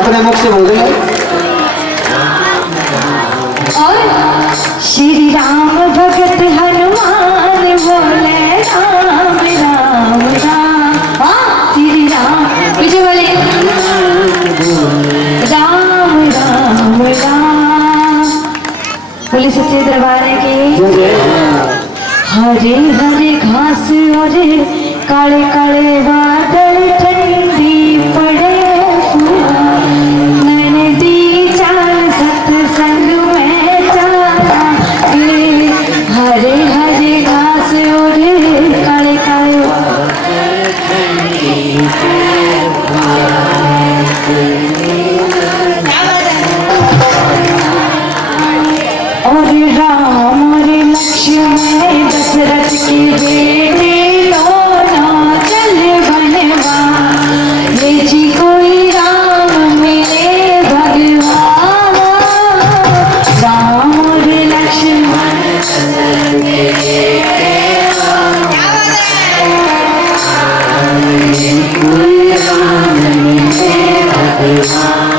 अपने मुख से बोले। और श्री राम भगत हनुमान बोले राम राम राम। हाँ श्री राम पीछे बोले राम राम राम। बोले सच्चे दरबार के हरे हरे घास और काले काले बादल ठंडी पड़े नदी चाल सत्संग में चला हरे हरे घास और काले काले और राम और लक्ष्मण दशरथ के बेटे दोनों चले बनवा ये जी कोई राम मेरे भगवान। राम और लक्ष्मण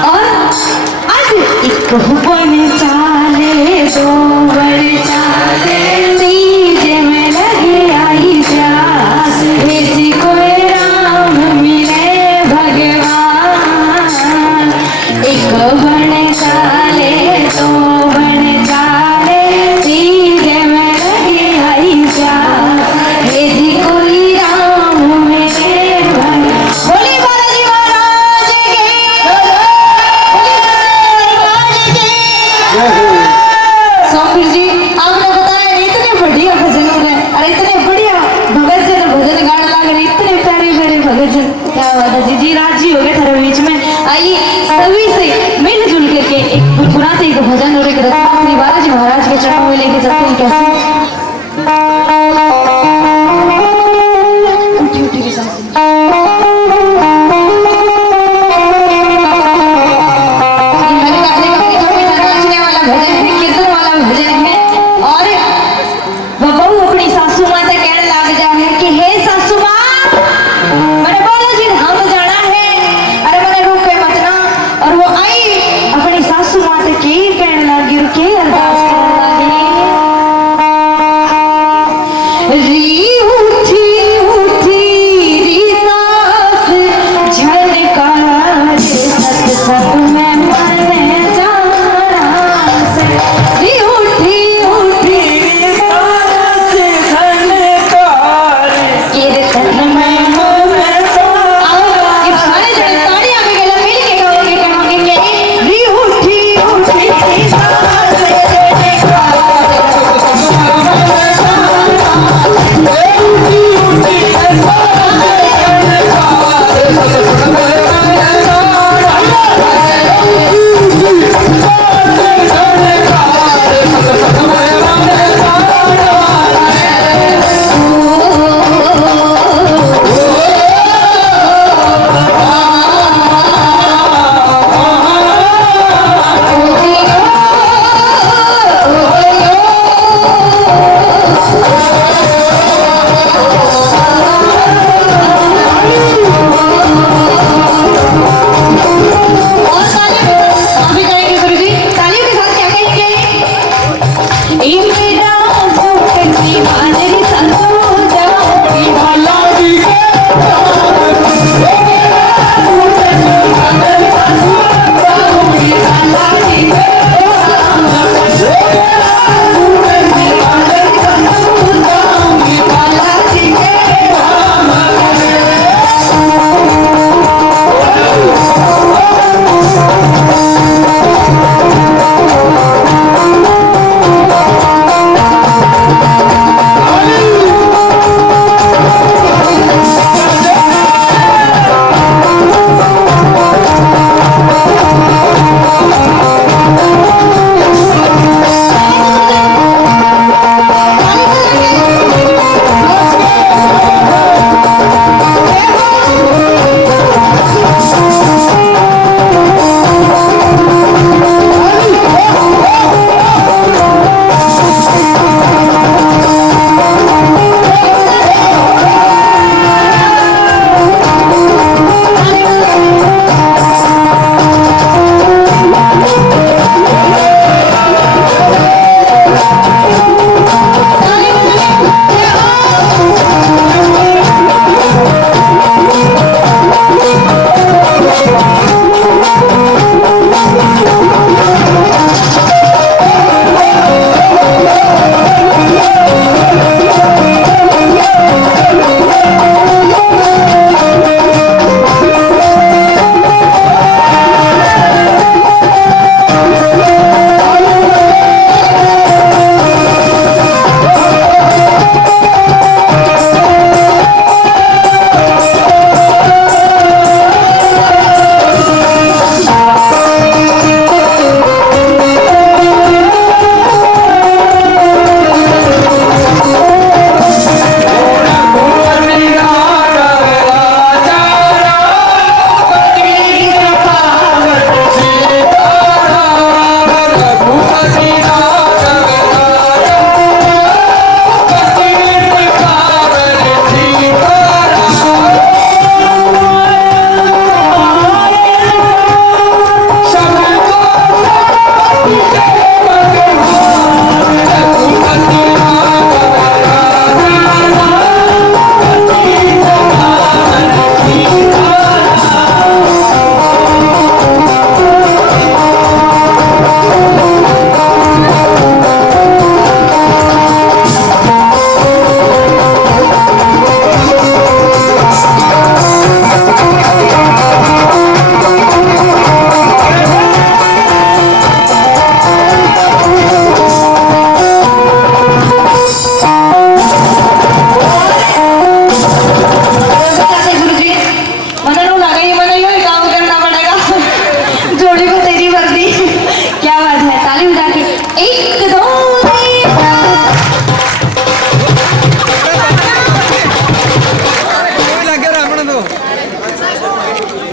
और आज एक हुबन चाले दो बड़े चाले तीज में लगे आई प्यास भेजी कोई राम मिले भगवान। एक बड़े चाले दो बड़े चाले तीज में लगे आई प्यास भेजी कोई राम मिले भगवान। बोली बालाजी महाराज की सोमवीर जी आपने बताया इतने बढ़िया भजन हो रहे हैं। अरे इतने बढ़िया भगत जन भजन गाने लग रहे इतने प्यारे प्यारे भगत जन। क्या बात है जी राजी हो गए थारे बीच में। आइए सभी से मिलजुल करके एक गुनगुनाते एक भजन और एक रचना श्री बालाजी महाराज के चरणों में लेके जाते हैं। कैसे उठी उठी के साथ